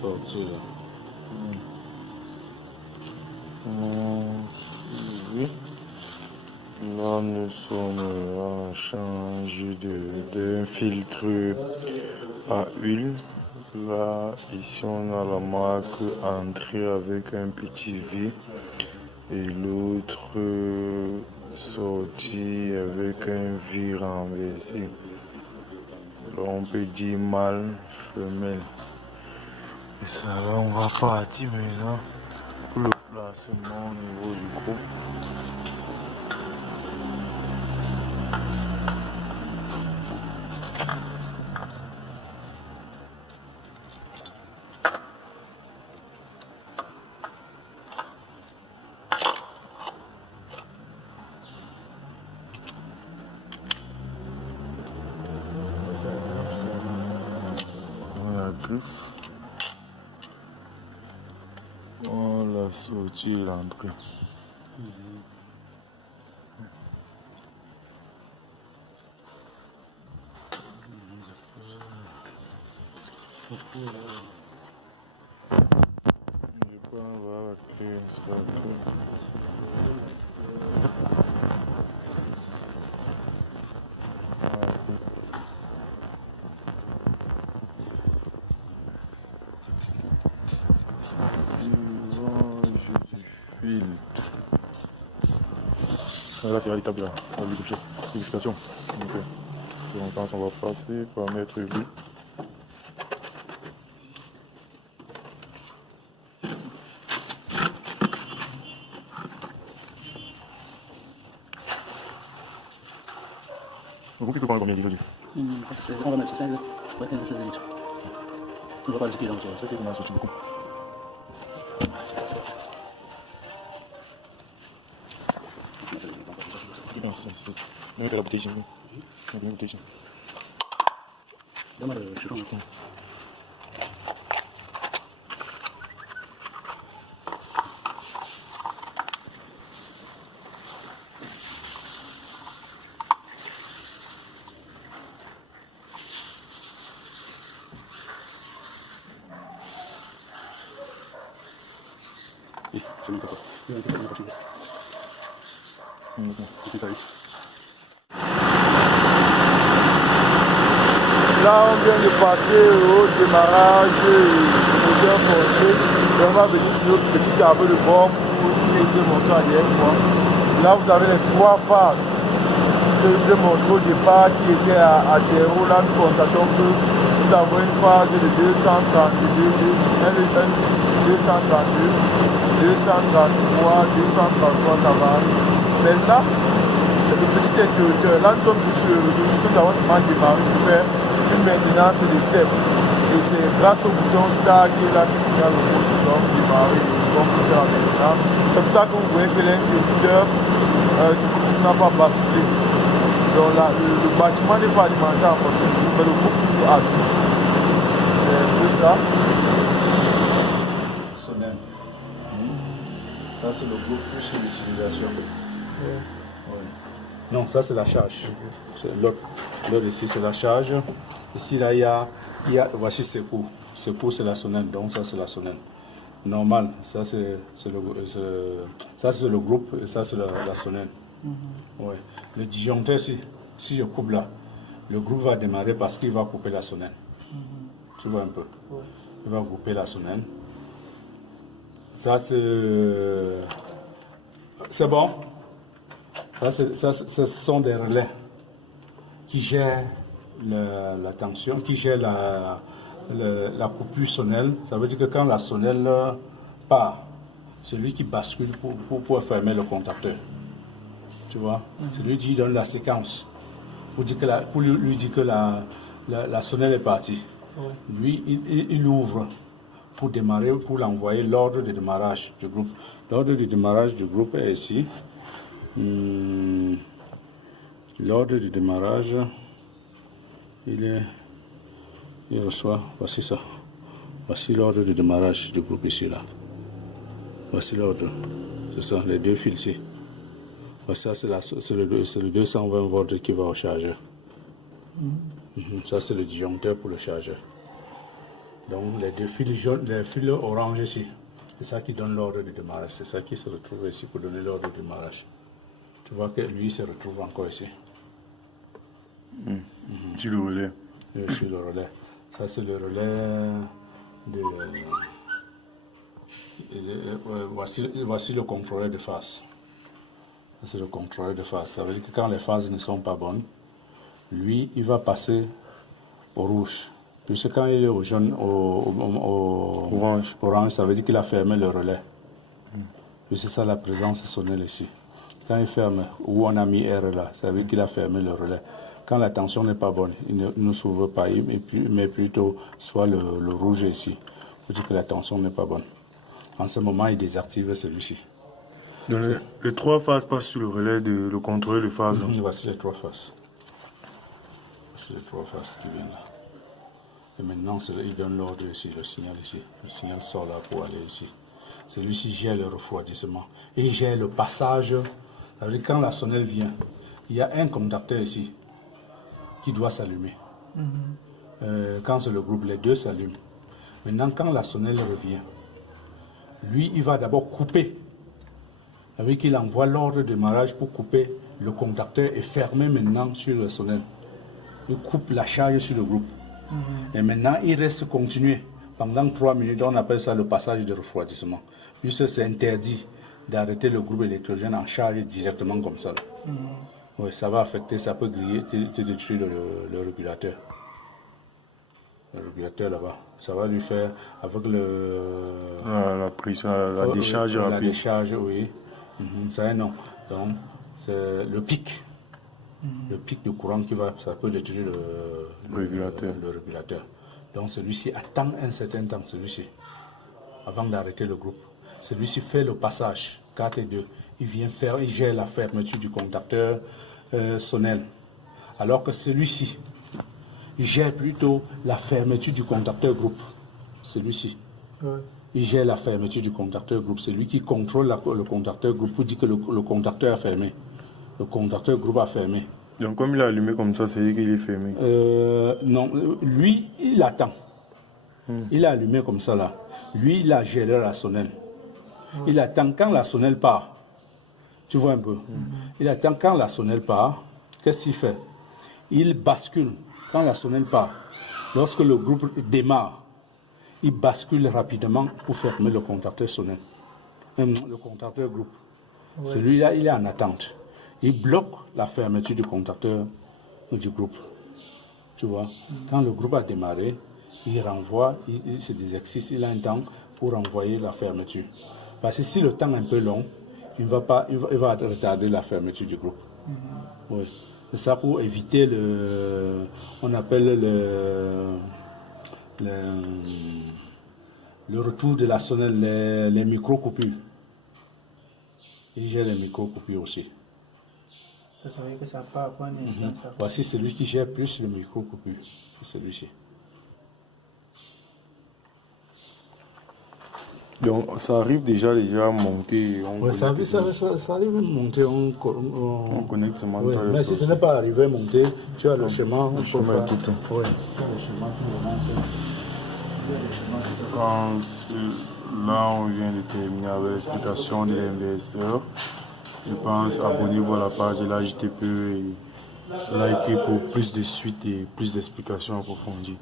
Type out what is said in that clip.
sortir là. Oui. Là, nous sommes à changer d'un filtre à huile. Là, ici, on a la marque entrée avec un petit V et l'autre sortie avec un V renversé. Là, on peut dire mâle, femelle. Et ça, là, on va partir maintenant pour le placement au niveau du groupe. On l'a sorti l'entrée. Je peux avoir la clé, ça. Là, c'est l'étape de la lubrification. Donc, on va passer par mettre l'huile. Vous pouvez prendre combien d'huile? On va mettre 16 litres. Ouais, 15 à 16 litres. On ne va pas le jeter dans le sol. C'est qu'on a sorti beaucoup. Même la bouteille, une bouteille. Donne-moi le chiffon. Oui, je ne fais pas. Je ne fais pas. Là, on vient de passer au démarrage du moteur forcé. On va venir sur notre petit câble de bord pour utiliser le moteur à dernière fois. Là, vous avez les trois phases que je vous ai montré au départ qui étaient à 0. Là, nous constatons que nous avons une phase de 232, 232, 233, 233, ça va. Maintenant, le petit interrupteur, là nous sommes sur le jour, nous avons seulement démarré pour faire une maintenance de CEP. Et c'est grâce au bouton Start qui est là qui signale le mot nous avons démarré le computer en maintenance. C'est pour ça que vous voyez que l'interrupteur du coup n'a pas basculé. Donc là, le bâtiment n'est pas alimenté en fonction du mais le groupe toujours a tout. C'est un peu ça. Ça, c'est le groupe plus l'utilisation. Ouais. Non, ça, c'est la charge. L'autre ici, c'est la charge. Ici, là, il y a voici secours. Secours, c'est la sonnette. Donc, ça, c'est la sonnette. Normal, ça, c'est le groupe et ça, c'est la sonnette. Ouais. Le disjoncteur, si je coupe là, le groupe va démarrer parce qu'il va couper la sonnette. Tu vois un peu. Il va couper la sonnette. Ça, c'est bon. Ce sont des relais qui gèrent la tension, qui gèrent la coupure sonnelle. Ça veut dire que quand la sonnelle part, c'est lui qui bascule pour fermer le contacteur. Tu vois? C'est lui qui donne la séquence pour lui dire que la sonnelle est partie. Lui, il ouvre pour démarrer, pour l'envoyer l'ordre de démarrage du groupe. L'ordre de démarrage du groupe est ici. L'ordre de démarrage, il reçoit, voici ça. Voici l'ordre de démarrage du groupe ici, là. Voici l'ordre. C'est ça, les deux fils ici. Voici ça, c'est le 220 volts qui va au chargeur. Ça, c'est le disjoncteur pour le chargeur. Donc les deux fils jaunes, les fils orange ici, c'est ça qui donne l'ordre de démarrage. C'est ça qui se retrouve ici pour donner l'ordre de démarrage. Tu vois que lui se retrouve encore ici. Sur le relais. Sur le relais. Ça c'est le relais de... voici le contrôleur de phase. C'est le contrôleur de phase. Ça veut dire que quand les phases ne sont pas bonnes, lui, il va passer au rouge. Puisque quand il est au jaune, orange, ça veut dire qu'il a fermé le relais. Puis c'est ça la présence sonnelle ici. Quand il ferme, où on a mis R là, ça veut dire qu'il a fermé le relais. Quand la tension n'est pas bonne, il ne s'ouvre pas, mais plutôt soit le rouge ici. Ça veut dire que la tension n'est pas bonne. En ce moment, il désactive celui-ci. Donc les 3 phases passent sur le relais de le contrôleur de phase. Voici les 3 phases. Voici les 3 phases qui viennent là. Et maintenant, il donne l'ordre ici, le signal ici. Le signal sort là pour aller ici. Celui-ci gère le refroidissement. Il gère le passage. C'est-à-dire quand la sonnelle vient, il y a un contacteur ici qui doit s'allumer. Quand c'est le groupe, les deux s'allument. Maintenant, quand la sonnelle revient, lui, il va d'abord couper. C'est-à-dire qu'il envoie l'ordre de démarrage pour couper. Le contacteur est fermé maintenant sur la sonnelle. Il coupe la charge sur le groupe. Et maintenant, il reste continuer. Pendant 3 minutes, on appelle ça le passage de refroidissement. Puisque c'est interdit d'arrêter le groupe électrogène en charge directement comme ça. Oui, ça va affecter, ça peut griller, te détruire le régulateur. Le régulateur là-bas. Ça va lui faire avec la pression, la décharge rapide. La décharge, oui. Ça a un nom. Donc, c'est le pic. Le pic de courant ça peut détruire le régulateur. Donc celui-ci attend un certain temps, celui-ci, avant d'arrêter le groupe. Celui-ci fait le passage 4 et 2. Il gère la fermeture du contacteur sonnelle. Alors que celui-ci, il gère plutôt la fermeture du contacteur groupe. Celui-ci. Il gère la fermeture du contacteur groupe. C'est lui qui contrôle le contacteur groupe pour dire que le contacteur est fermé. Le contacteur groupe a fermé. Donc comme il a allumé comme ça, c'est dire qu'il est fermé. Non, lui, il attend. Il a allumé comme ça là. Lui, il a géré la sonnelle. Il attend quand la sonnelle part. Tu vois un peu. Il attend quand la sonnelle part. Qu'est-ce qu'il fait? Il bascule quand la sonnelle part. Lorsque le groupe démarre, il bascule rapidement pour fermer le contacteur sonnelle. Le contacteur groupe. Celui-là, il est en attente. Il bloque la fermeture du contacteur du groupe. Tu vois, quand le groupe a démarré, il renvoie, il se désexcite, il a un temps pour renvoyer la fermeture. Parce que si le temps est un peu long, il va retarder la fermeture du groupe. Oui. C'est ça pour éviter on appelle le retour de la sonnelle, les micro-coupures. Il gère les micro-coupures aussi. Ça veut dire que ça part à point d'influence. Voici celui qui gère plus le micro-coupure. C'est celui-ci. Donc ça arrive déjà à monter. Oui, ça arrive à monter. On connecte seulement. Oui, mais si ce n'est pas arrivé à monter, tu as le chemin. Le chemin tout le temps. Oui, tu as le chemin tout le long. Là, on vient de terminer avec l'explication de l'inverseur. Je pense, abonnez-vous à la page de la JTPE et likez pour plus de suites et plus d'explications approfondies.